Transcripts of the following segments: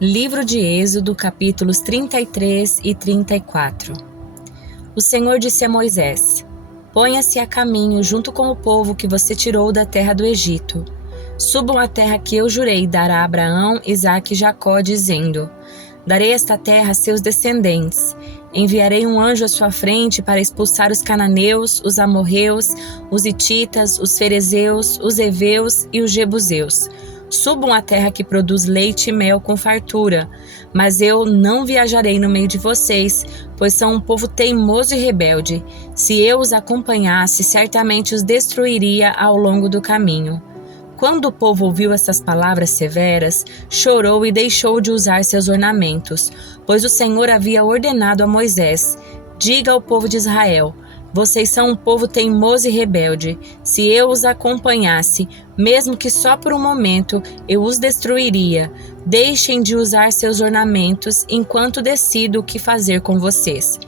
Livro de Êxodo, capítulos 33 e 34. O Senhor disse a Moisés: Ponha-se a caminho junto com o povo que você tirou da terra do Egito. Subam à terra que eu jurei dar a Abraão, Isaque e Jacó, dizendo: Darei esta terra a seus descendentes. Enviarei um anjo à sua frente para expulsar os cananeus, os amorreus, os hititas, os ferezeus, os heveus e os jebuseus. Subam à terra que produz leite e mel com fartura, mas eu não viajarei no meio de vocês, pois são um povo teimoso e rebelde. Se eu os acompanhasse, certamente os destruiria ao longo do caminho. Quando o povo ouviu essas palavras severas, chorou e deixou de usar seus ornamentos, pois o Senhor havia ordenado a Moisés: Diga ao povo de Israel: Vocês são um povo teimoso e rebelde. Se eu os acompanhasse, mesmo que só por um momento, eu os destruiria. Deixem de usar seus ornamentos enquanto decido o que fazer com vocês.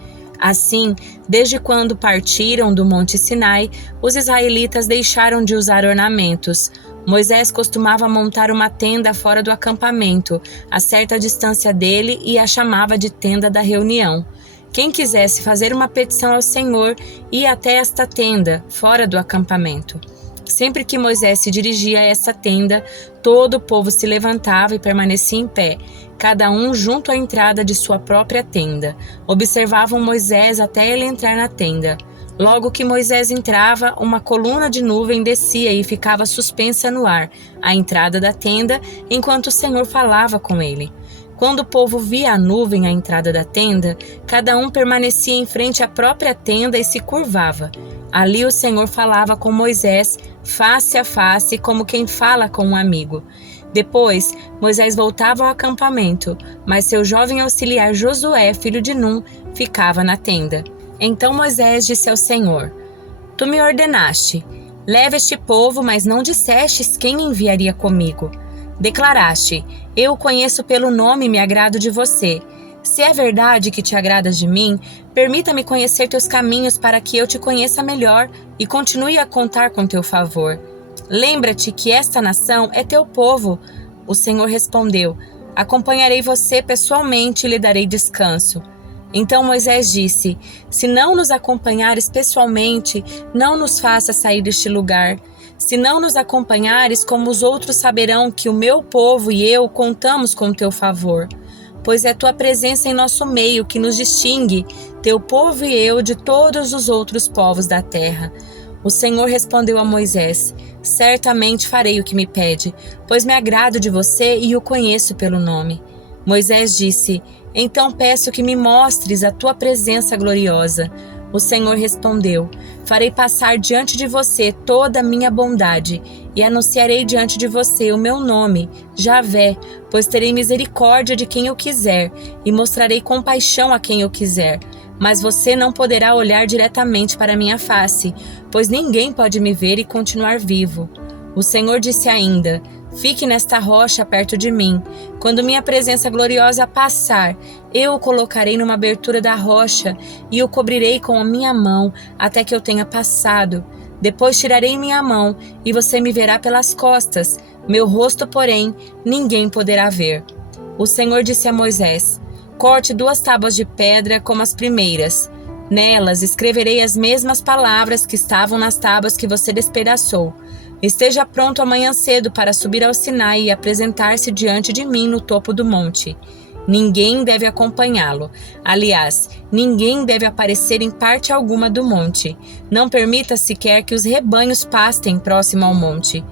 Assim, desde quando partiram do Monte Sinai, os israelitas deixaram de usar ornamentos. Moisés costumava montar uma tenda fora do acampamento, a certa distância dele, e a chamava de tenda da reunião. Quem quisesse fazer uma petição ao Senhor ia até esta tenda, fora do acampamento. Sempre que Moisés se dirigia a essa tenda, todo o povo se levantava e permanecia em pé, cada um junto à entrada de sua própria tenda. Observavam Moisés até ele entrar na tenda. Logo que Moisés entrava, uma coluna de nuvem descia e ficava suspensa no ar, à entrada da tenda, enquanto o Senhor falava com ele. Quando o povo via a nuvem à entrada da tenda, cada um permanecia em frente à própria tenda e se curvava. Ali o Senhor falava com Moisés, face a face, como quem fala com um amigo. Depois, Moisés voltava ao acampamento, mas seu jovem auxiliar Josué, filho de Num, ficava na tenda. Então Moisés disse ao Senhor: Tu me ordenaste, leva este povo, mas não dissestes quem enviaria comigo. Declaraste: Eu o conheço pelo nome e me agrado de você. Se é verdade que te agradas de mim, permita-me conhecer teus caminhos para que eu te conheça melhor e continue a contar com teu favor. Lembra-te que esta nação é teu povo. O Senhor respondeu: Acompanharei você pessoalmente e lhe darei descanso. Então Moisés disse: Se não nos acompanhares pessoalmente, não nos faça sair deste lugar. Se não nos acompanhares, como os outros saberão que o meu povo e eu contamos com teu favor? Pois é tua presença em nosso meio que nos distingue, teu povo e eu, de todos os outros povos da terra. O Senhor respondeu a Moisés: Certamente farei o que me pede, pois me agrado de você e o conheço pelo nome. Moisés disse: Então peço que me mostres a tua presença gloriosa. O Senhor respondeu: Farei passar diante de você toda a minha bondade e anunciarei diante de você o meu nome, Javé, pois terei misericórdia de quem eu quiser e mostrarei compaixão a quem eu quiser. Mas você não poderá olhar diretamente para minha face, pois ninguém pode me ver e continuar vivo. O Senhor disse ainda: Fique nesta rocha perto de mim. Quando minha presença gloriosa passar, eu o colocarei numa abertura da rocha e o cobrirei com a minha mão até que eu tenha passado. Depois tirarei minha mão e você me verá pelas costas. Meu rosto, porém, ninguém poderá ver. O Senhor disse a Moisés: Corte 2 tábuas de pedra como as primeiras. Nelas escreverei as mesmas palavras que estavam nas tábuas que você despedaçou. Esteja pronto amanhã cedo para subir ao Sinai e apresentar-se diante de mim no topo do monte. Ninguém deve acompanhá-lo. Aliás, ninguém deve aparecer em parte alguma do monte. Não permita sequer que os rebanhos pastem próximo ao monte.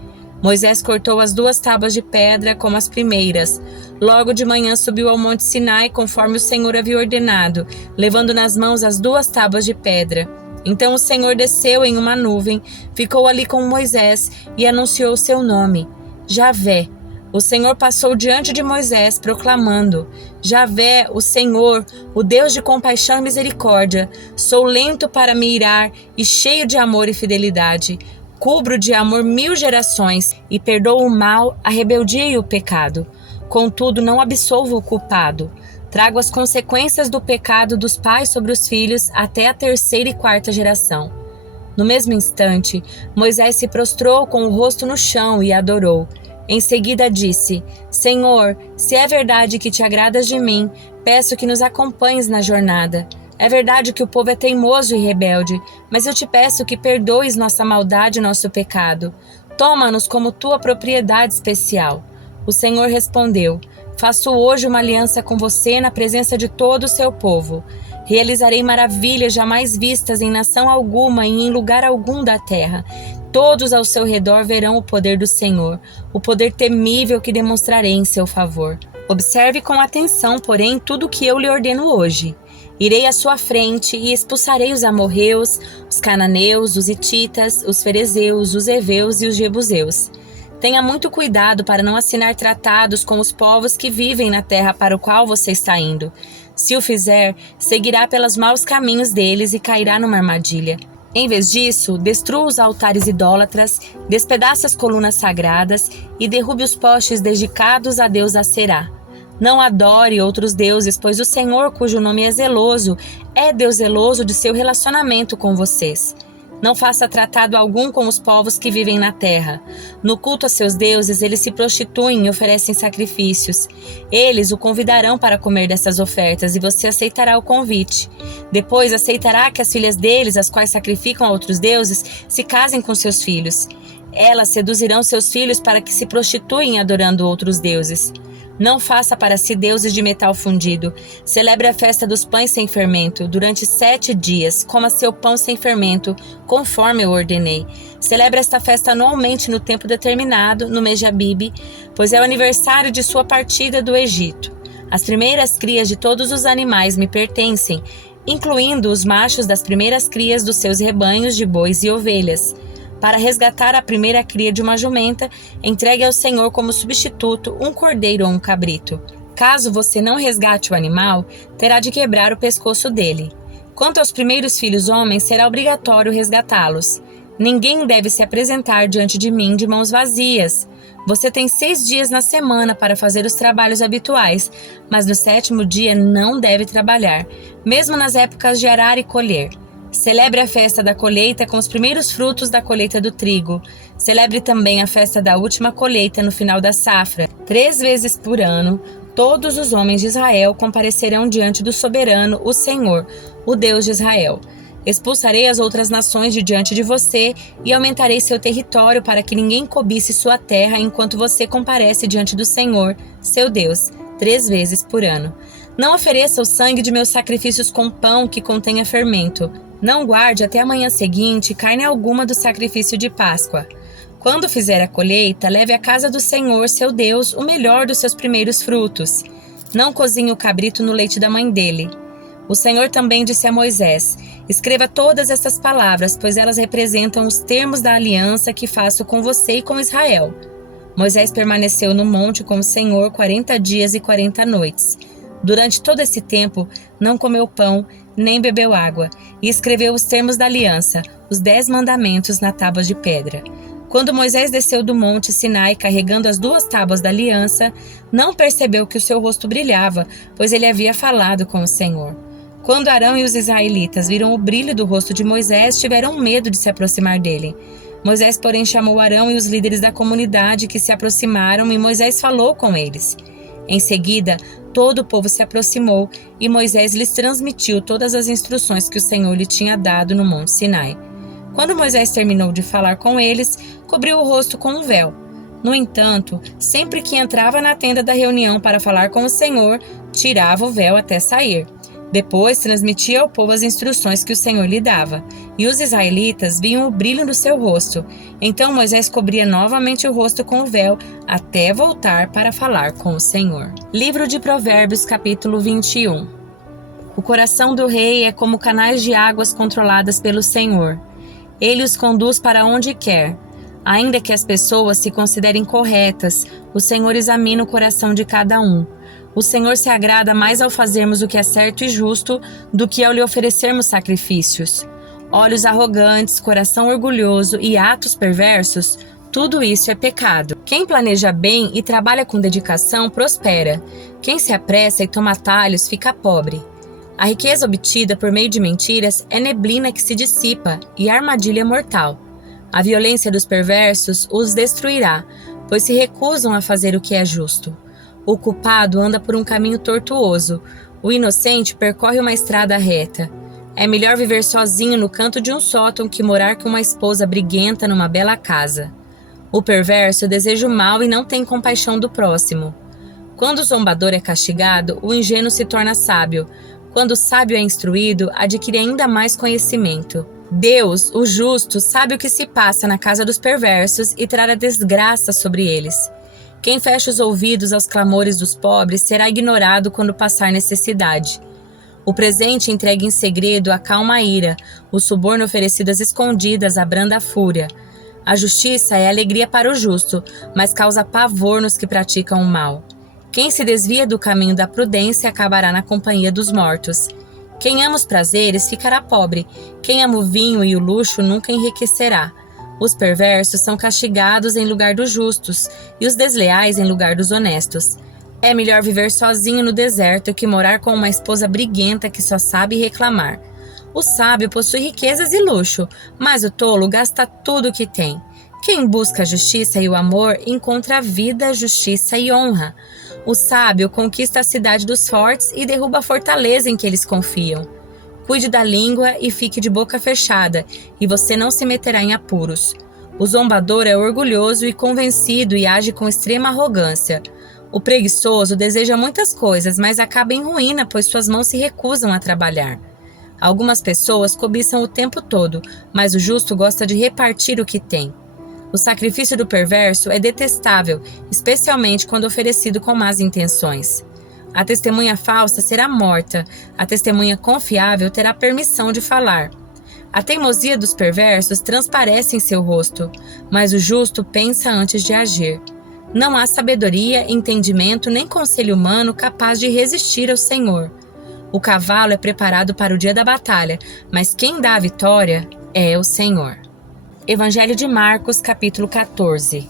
Moisés cortou as 2 tábuas de pedra como as primeiras. Logo de manhã subiu ao monte Sinai conforme o Senhor havia ordenado, levando nas mãos as 2 tábuas de pedra. Então o Senhor desceu em uma nuvem, ficou ali com Moisés e anunciou seu nome, Javé. O Senhor passou diante de Moisés, proclamando: Javé, o Senhor, o Deus de compaixão e misericórdia, sou lento para me irar e cheio de amor e fidelidade. Cubro de amor 1000 gerações e perdoo o mal, a rebeldia e o pecado. Contudo, não absolvo o culpado. Trago as consequências do pecado dos pais sobre os filhos até a 3ª e 4ª geração. No mesmo instante, Moisés se prostrou com o rosto no chão e adorou. Em seguida disse: Senhor, se é verdade que te agradas de mim, peço que nos acompanhes na jornada. É verdade que o povo é teimoso e rebelde, mas eu te peço que perdoes nossa maldade e nosso pecado. Toma-nos como tua propriedade especial. O Senhor respondeu: Faço hoje uma aliança com você na presença de todo o seu povo. Realizarei maravilhas jamais vistas em nação alguma e em lugar algum da terra. Todos ao seu redor verão o poder do Senhor, o poder temível que demonstrarei em seu favor. Observe com atenção, porém, tudo o que eu lhe ordeno hoje. Irei à sua frente e expulsarei os amorreus, os cananeus, os hititas, os ferezeus, os heveus e os jebuseus. Tenha muito cuidado para não assinar tratados com os povos que vivem na terra para o qual você está indo. Se o fizer, seguirá pelos maus caminhos deles e cairá numa armadilha. Em vez disso, destrua os altares idólatras, despedace as colunas sagradas e derrube os postes dedicados a Deus Aserá. Não adore outros deuses, pois o Senhor, cujo nome é zeloso, é Deus zeloso de seu relacionamento com vocês. Não faça tratado algum com os povos que vivem na terra. No culto a seus deuses, eles se prostituem e oferecem sacrifícios. Eles o convidarão para comer dessas ofertas e você aceitará o convite. Depois aceitará que as filhas deles, as quais sacrificam a outros deuses, se casem com seus filhos. Elas seduzirão seus filhos para que se prostituem adorando outros deuses. Não faça para si deuses de metal fundido. Celebre a festa dos pães sem fermento. Durante 7 dias, coma seu pão sem fermento, conforme eu ordenei. Celebre esta festa anualmente no tempo determinado, no mês de Abibe, pois é o aniversário de sua partida do Egito. As primeiras crias de todos os animais me pertencem, incluindo os machos das primeiras crias dos seus rebanhos de bois e ovelhas. Para resgatar a primeira cria de uma jumenta, entregue ao Senhor como substituto um cordeiro ou um cabrito. Caso você não resgate o animal, terá de quebrar o pescoço dele. Quanto aos primeiros filhos homens, será obrigatório resgatá-los. Ninguém deve se apresentar diante de mim de mãos vazias. Você tem 6 dias na semana para fazer os trabalhos habituais, mas no 7º dia não deve trabalhar, mesmo nas épocas de arar e colher. Celebre a festa da colheita com os primeiros frutos da colheita do trigo. Celebre também a festa da última colheita no final da safra. 3 vezes por ano, todos os homens de Israel comparecerão diante do soberano, o Senhor, o Deus de Israel. Expulsarei as outras nações de diante de você e aumentarei seu território para que ninguém cobisse sua terra enquanto você comparece diante do Senhor, seu Deus, 3 vezes por ano. Não ofereça o sangue de meus sacrifícios com pão que contenha fermento. Não guarde até a manhã seguinte carne alguma do sacrifício de Páscoa. Quando fizer a colheita, leve à casa do Senhor, seu Deus, o melhor dos seus primeiros frutos. Não cozinhe o cabrito no leite da mãe dele. O Senhor também disse a Moisés: Escreva todas essas palavras, pois elas representam os termos da aliança que faço com você e com Israel. Moisés permaneceu no monte com o Senhor 40 dias e 40 noites. Durante todo esse tempo, não comeu pão, nem bebeu água, e escreveu os termos da aliança, os 10 mandamentos na tábua de pedra. Quando Moisés desceu do monte Sinai carregando as 2 tábuas da aliança, não percebeu que o seu rosto brilhava, pois ele havia falado com o Senhor. Quando Arão e os israelitas viram o brilho do rosto de Moisés, tiveram medo de se aproximar dele. Moisés, porém, chamou Arão e os líderes da comunidade que se aproximaram, e Moisés falou com eles. Em seguida, todo o povo se aproximou e Moisés lhes transmitiu todas as instruções que o Senhor lhe tinha dado no Monte Sinai. Quando Moisés terminou de falar com eles, cobriu o rosto com um véu. No entanto, sempre que entrava na tenda da reunião para falar com o Senhor, tirava o véu até sair. Depois transmitia ao povo as instruções que o Senhor lhe dava, e os israelitas viam o brilho do seu rosto. Então Moisés cobria novamente o rosto com o véu, até voltar para falar com o Senhor. Livro de Provérbios, capítulo 21. O coração do rei é como canais de águas controladas pelo Senhor. Ele os conduz para onde quer. Ainda que as pessoas se considerem corretas, o Senhor examina o coração de cada um. O Senhor se agrada mais ao fazermos o que é certo e justo do que ao lhe oferecermos sacrifícios. Olhos arrogantes, coração orgulhoso e atos perversos, tudo isso é pecado. Quem planeja bem e trabalha com dedicação prospera. Quem se apressa e toma atalhos fica pobre. A riqueza obtida por meio de mentiras é neblina que se dissipa e armadilha mortal. A violência dos perversos os destruirá, pois se recusam a fazer o que é justo. O culpado anda por um caminho tortuoso, o inocente percorre uma estrada reta. É melhor viver sozinho no canto de um sótão que morar com uma esposa briguenta numa bela casa. O perverso deseja o mal e não tem compaixão do próximo. Quando o zombador é castigado, o ingênuo se torna sábio. Quando o sábio é instruído, adquire ainda mais conhecimento. Deus, o justo, sabe o que se passa na casa dos perversos e trará desgraça sobre eles. Quem fecha os ouvidos aos clamores dos pobres será ignorado quando passar necessidade. O presente entregue em segredo acalma a ira, o suborno oferecido às escondidas abranda a fúria. A justiça é alegria para o justo, mas causa pavor nos que praticam o mal. Quem se desvia do caminho da prudência acabará na companhia dos mortos. Quem ama os prazeres ficará pobre, quem ama o vinho e o luxo nunca enriquecerá. Os perversos são castigados em lugar dos justos, e os desleais em lugar dos honestos. É melhor viver sozinho no deserto que morar com uma esposa briguenta que só sabe reclamar. O sábio possui riquezas e luxo, mas o tolo gasta tudo o que tem. Quem busca a justiça e o amor encontra a vida, justiça e honra. O sábio conquista a cidade dos fortes e derruba a fortaleza em que eles confiam. Cuide da língua e fique de boca fechada, e você não se meterá em apuros. O zombador é orgulhoso e convencido e age com extrema arrogância. O preguiçoso deseja muitas coisas, mas acaba em ruína, pois suas mãos se recusam a trabalhar. Algumas pessoas cobiçam o tempo todo, mas o justo gosta de repartir o que tem. O sacrifício do perverso é detestável, especialmente quando oferecido com más intenções. A testemunha falsa será morta, a testemunha confiável terá permissão de falar. A teimosia dos perversos transparece em seu rosto, mas o justo pensa antes de agir. Não há sabedoria, entendimento nem conselho humano capaz de resistir ao Senhor. O cavalo é preparado para o dia da batalha, mas quem dá a vitória é o Senhor. Evangelho de Marcos, capítulo 14.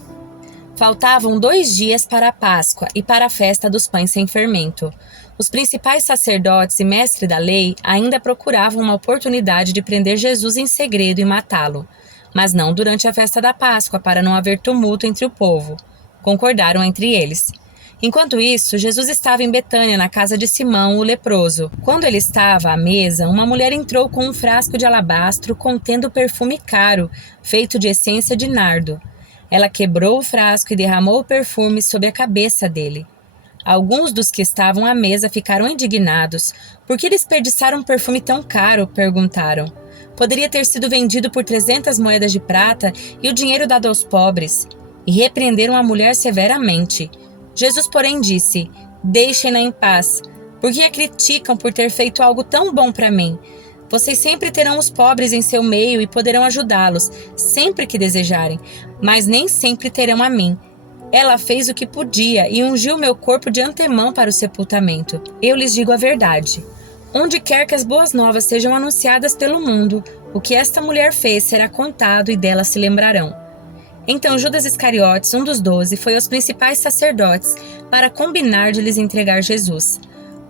Faltavam 2 dias para a Páscoa e para a festa dos pães sem fermento. Os principais sacerdotes e mestres da lei ainda procuravam uma oportunidade de prender Jesus em segredo e matá-lo, mas não durante a festa da Páscoa, para não haver tumulto entre o povo. Concordaram entre eles. Enquanto isso, Jesus estava em Betânia, na casa de Simão, o leproso. Quando ele estava à mesa, uma mulher entrou com um frasco de alabastro contendo perfume caro, feito de essência de nardo. Ela quebrou o frasco e derramou o perfume sobre a cabeça dele. Alguns dos que estavam à mesa ficaram indignados. Por que desperdiçaram um perfume tão caro? Perguntaram. Poderia ter sido vendido por 300 moedas de prata e o dinheiro dado aos pobres. E repreenderam a mulher severamente. Jesus, porém, disse: Deixem-na em paz. Por que a criticam por ter feito algo tão bom para mim? Vocês sempre terão os pobres em seu meio e poderão ajudá-los, sempre que desejarem, mas nem sempre terão a mim. Ela fez o que podia e ungiu meu corpo de antemão para o sepultamento. Eu lhes digo a verdade. Onde quer que as boas novas sejam anunciadas pelo mundo, o que esta mulher fez será contado e dela se lembrarão. Então Judas Iscariotes, um dos 12, foi aos principais sacerdotes para combinar de lhes entregar Jesus.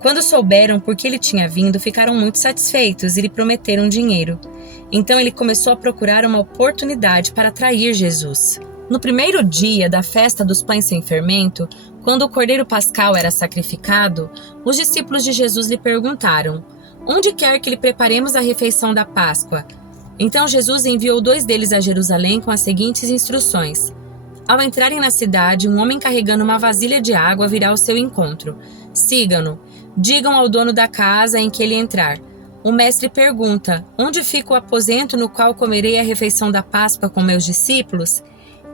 Quando souberam por que ele tinha vindo, ficaram muito satisfeitos e lhe prometeram dinheiro. Então ele começou a procurar uma oportunidade para trair Jesus. No primeiro dia da festa dos pães sem fermento, quando o cordeiro pascal era sacrificado, os discípulos de Jesus lhe perguntaram: Onde quer que lhe preparemos a refeição da Páscoa? Então Jesus enviou 2 deles a Jerusalém com as seguintes instruções: Ao entrarem na cidade, um homem carregando uma vasilha de água virá ao seu encontro. Sigam-no. Digam ao dono da casa em que ele entrar: O mestre pergunta: Onde fica o aposento no qual comerei a refeição da Páscoa com meus discípulos?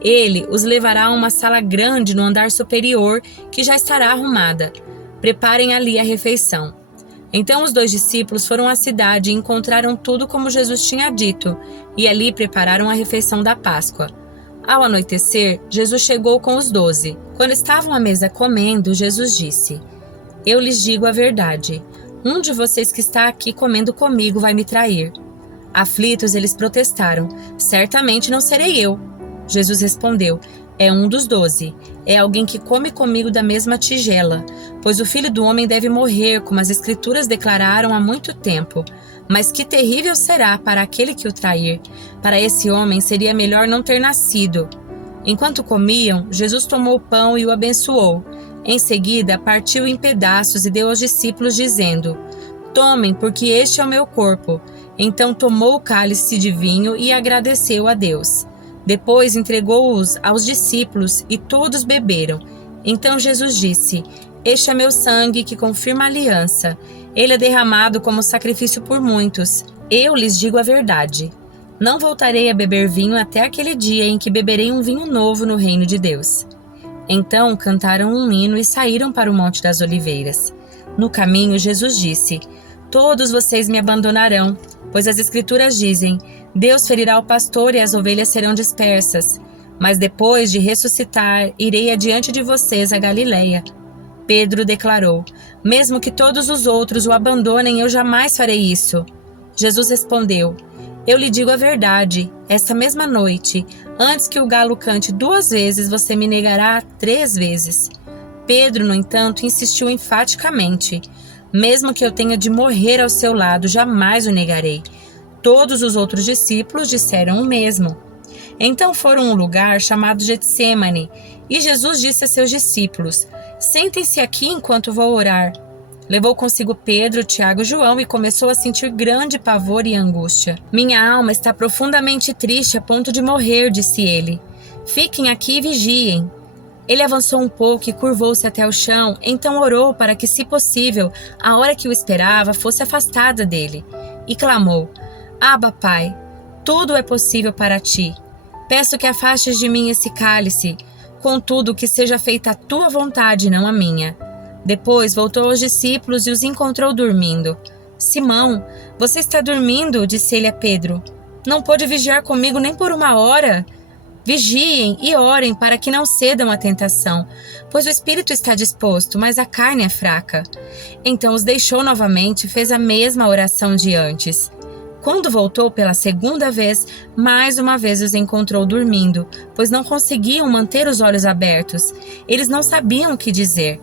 Ele os levará a uma sala grande no andar superior, que já estará arrumada. Preparem ali a refeição. Então os 2 discípulos foram à cidade e encontraram tudo como Jesus tinha dito, e ali prepararam a refeição da Páscoa. Ao anoitecer, Jesus chegou com os 12. Quando estavam à mesa comendo, Jesus disse: Eu lhes digo a verdade. Um de vocês que está aqui comendo comigo vai me trair. Aflitos, eles protestaram: Certamente não serei eu. Jesus respondeu: É um dos 12. É alguém que come comigo da mesma tigela. Pois o Filho do Homem deve morrer, como as Escrituras declararam há muito tempo. Mas que terrível será para aquele que o trair. Para esse homem seria melhor não ter nascido. Enquanto comiam, Jesus tomou o pão e o abençoou. Em seguida, partiu em pedaços e deu aos discípulos, dizendo: Tomem, porque este é o meu corpo. Então tomou o cálice de vinho e agradeceu a Deus. Depois entregou-os aos discípulos e todos beberam. Então Jesus disse: Este é meu sangue que confirma a aliança. Ele é derramado como sacrifício por muitos. Eu lhes digo a verdade. Não voltarei a beber vinho até aquele dia em que beberei um vinho novo no reino de Deus. Então cantaram um hino e saíram para o Monte das Oliveiras. No caminho, Jesus disse: Todos vocês me abandonarão, pois as Escrituras dizem: Deus ferirá o pastor e as ovelhas serão dispersas. Mas depois de ressuscitar, irei adiante de vocês a Galiléia. Pedro declarou: Mesmo que todos os outros o abandonem, eu jamais farei isso. Jesus respondeu: Eu lhe digo a verdade, esta mesma noite, antes que o galo cante 2 vezes, você me negará 3 vezes. Pedro, no entanto, insistiu enfaticamente: Mesmo que eu tenha de morrer ao seu lado, jamais o negarei. Todos os outros discípulos disseram o mesmo. Então foram a um lugar chamado Getsêmani, e Jesus disse a seus discípulos: Sentem-se aqui enquanto vou orar. Levou consigo Pedro, Tiago e João e começou a sentir grande pavor e angústia. Minha alma está profundamente triste a ponto de morrer, disse ele. Fiquem aqui e vigiem. Ele avançou um pouco e curvou-se até o chão, então orou para que, se possível, a hora que o esperava fosse afastada dele. E clamou: Abba, Pai, tudo é possível para ti. Peço que afastes de mim esse cálice, contudo que seja feita a tua vontade, não a minha. Depois voltou aos discípulos e os encontrou dormindo. Simão, você está dormindo? Disse ele a Pedro. Não pôde vigiar comigo nem por 1 hora? Vigiem e orem para que não cedam à tentação, pois o espírito está disposto, mas a carne é fraca. Então os deixou novamente e fez a mesma oração de antes. Quando voltou pela 2ª vez, mais uma vez os encontrou dormindo, pois não conseguiam manter os olhos abertos. Eles não sabiam o que dizer.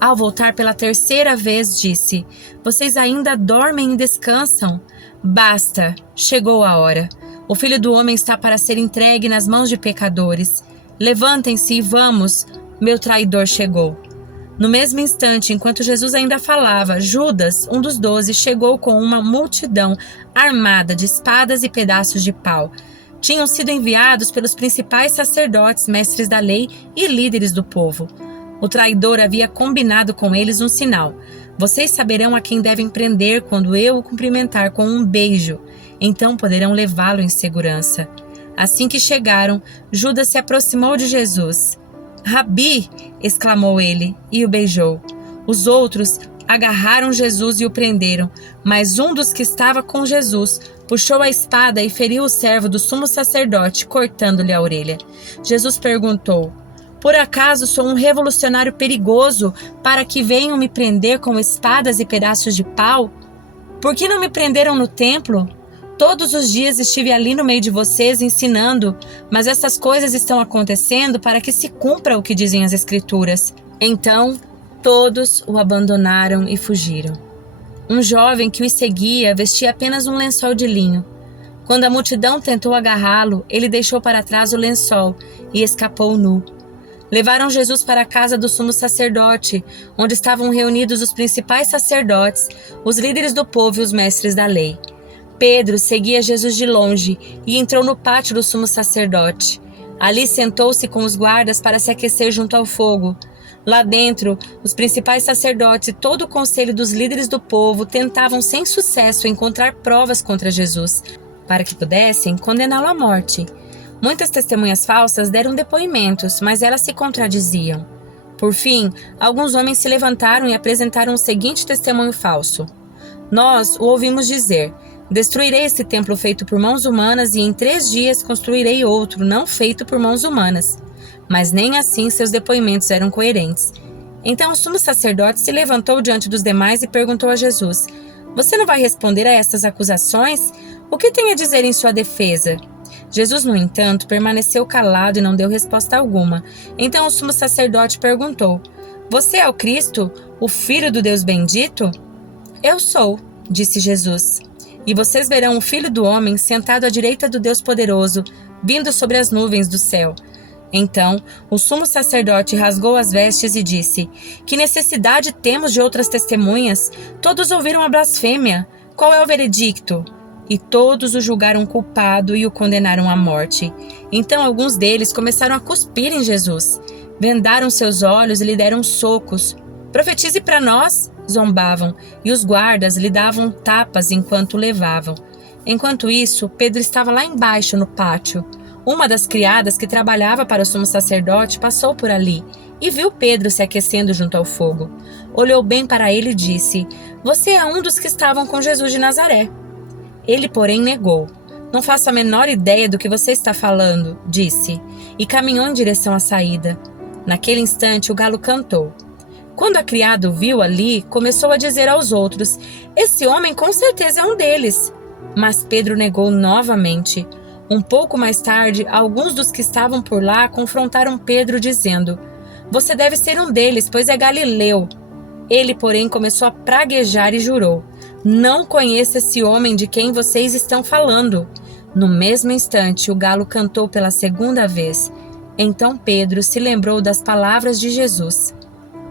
Ao voltar pela 3ª vez, disse: Vocês ainda dormem e descansam? Basta, chegou a hora. O Filho do Homem está para ser entregue nas mãos de pecadores. Levantem-se e vamos, meu traidor chegou. No mesmo instante, enquanto Jesus ainda falava, Judas, um dos 12, chegou com uma multidão armada de espadas e pedaços de pau. Tinham sido enviados pelos principais sacerdotes, mestres da lei e líderes do povo. O traidor havia combinado com eles um sinal: Vocês saberão a quem devem prender quando eu o cumprimentar com um beijo. Então poderão levá-lo em segurança. Assim que chegaram, Judas se aproximou de Jesus. Rabi! Exclamou ele, e o beijou. Os outros agarraram Jesus e o prenderam, mas um dos que estava com Jesus puxou a espada e feriu o servo do sumo sacerdote, cortando-lhe a orelha. Jesus perguntou: Por acaso sou um revolucionário perigoso para que venham me prender com espadas e pedaços de pau? Por que não me prenderam no templo? Todos os dias estive ali no meio de vocês ensinando, mas essas coisas estão acontecendo para que se cumpra o que dizem as Escrituras. Então, todos o abandonaram e fugiram. Um jovem que os seguia vestia apenas um lençol de linho. Quando a multidão tentou agarrá-lo, ele deixou para trás o lençol e escapou nu. Levaram Jesus para a casa do sumo sacerdote, onde estavam reunidos os principais sacerdotes, os líderes do povo e os mestres da lei. Pedro seguia Jesus de longe e entrou no pátio do sumo sacerdote. Ali sentou-se com os guardas para se aquecer junto ao fogo. Lá dentro, os principais sacerdotes e todo o conselho dos líderes do povo tentavam sem sucesso encontrar provas contra Jesus, para que pudessem condená-lo à morte. Muitas testemunhas falsas deram depoimentos, mas elas se contradiziam. Por fim, alguns homens se levantaram e apresentaram o seguinte testemunho falso: Nós o ouvimos dizer: Destruirei esse templo feito por mãos humanas e em 3 dias construirei outro, não feito por mãos humanas. Mas nem assim seus depoimentos eram coerentes. Então o sumo sacerdote se levantou diante dos demais e perguntou a Jesus: Você não vai responder a estas acusações? O que tem a dizer em sua defesa? Jesus, no entanto, permaneceu calado e não deu resposta alguma. Então o sumo sacerdote perguntou: Você é o Cristo, o Filho do Deus bendito? Eu sou, disse Jesus. E vocês verão o Filho do Homem sentado à direita do Deus Poderoso, vindo sobre as nuvens do céu. Então, o sumo sacerdote rasgou as vestes e disse: Que necessidade temos de outras testemunhas? Todos ouviram a blasfêmia. Qual é o veredicto? E todos o julgaram culpado e o condenaram à morte. Então alguns deles começaram a cuspir em Jesus. Vendaram seus olhos e lhe deram socos. Profetize para nós, zombavam, e os guardas lhe davam tapas enquanto o levavam. Enquanto isso, Pedro estava lá embaixo no pátio. Uma das criadas que trabalhava para o sumo sacerdote passou por ali e viu Pedro se aquecendo junto ao fogo. Olhou bem para ele e disse: Você é um dos que estavam com Jesus de Nazaré. Ele, porém, negou. Não faço a menor ideia do que você está falando, disse, e caminhou em direção à saída. Naquele instante, o galo cantou. Quando a criada o viu ali, começou a dizer aos outros: Esse homem com certeza é um deles. Mas Pedro negou novamente. Um pouco mais tarde, alguns dos que estavam por lá confrontaram Pedro, dizendo: Você deve ser um deles, pois é galileu. Ele, porém, começou a praguejar e jurou: Não conheço esse homem de quem vocês estão falando. No mesmo instante, o galo cantou pela segunda vez. Então Pedro se lembrou das palavras de Jesus: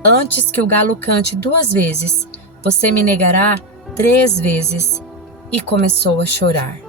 Antes que o galo cante 2 vezes, você me negará 3 vezes. E começou a chorar.